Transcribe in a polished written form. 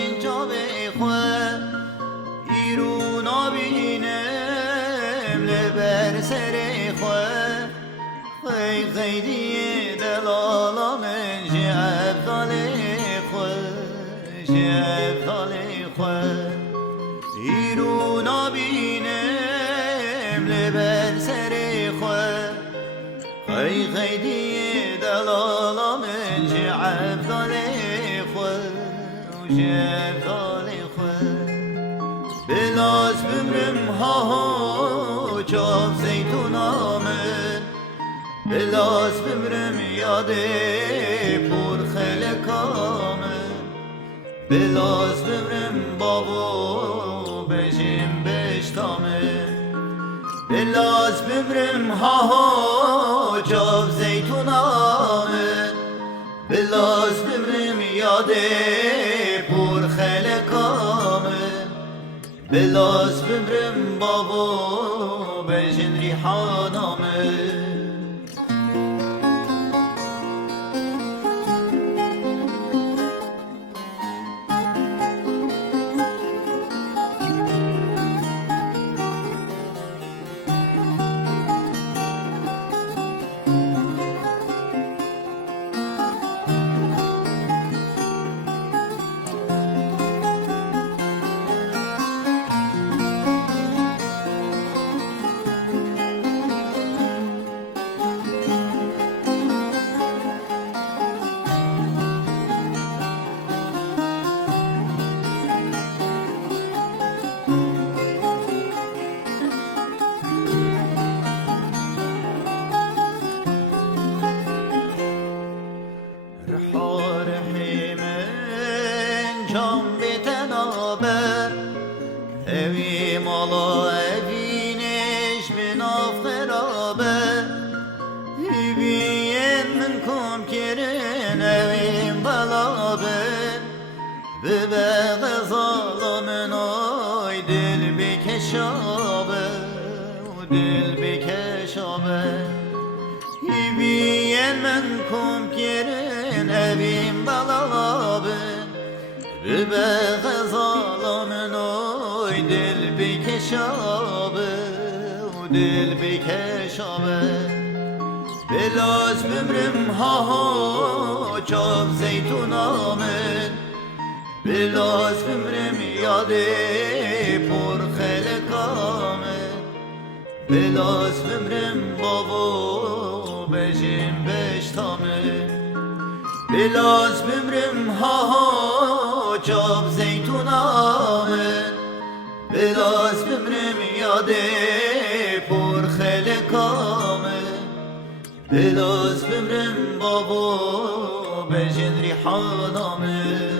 اینجا بخواه ایرونا بینم لبر سر خواه خی خیدی دلالا من جفدال خواه جفدال خواه ایرونا بینم لبر سر خواه خی خیدی دلالا من جفدال جفدال خواه بلاس بمرم ها چاف زیتون آمد بلاس بمرم یاده پر خلق آمد بلاس بمرم بابو بجیم بشتامد بلاس بمرم ها چاف زیتون آمد بلاس بمرم یاده پر خلق آمد بلاس بمرم بابو بجن ریحان آمد جام بتنابه اوی مالا اوینش بناف خرابه بین من کم کرن اوین بلابه ببه غزال من آی دل بکشابه و دل بکشابه بین من کم کرن اوین بلابه به غزال من اوی دل بکشابه و دل بکشابه بلاس بمرم ها چاف زیتون آمد بلاس بمرم یاده پر خلق آمد بلاس بمرم بابو بجیم بشتامد بلاس بمرم ها چاپ زیتون آمد بلاس بمرم یاده پر خلق آمد بلاس بمرم بابو بجن ریحان آمد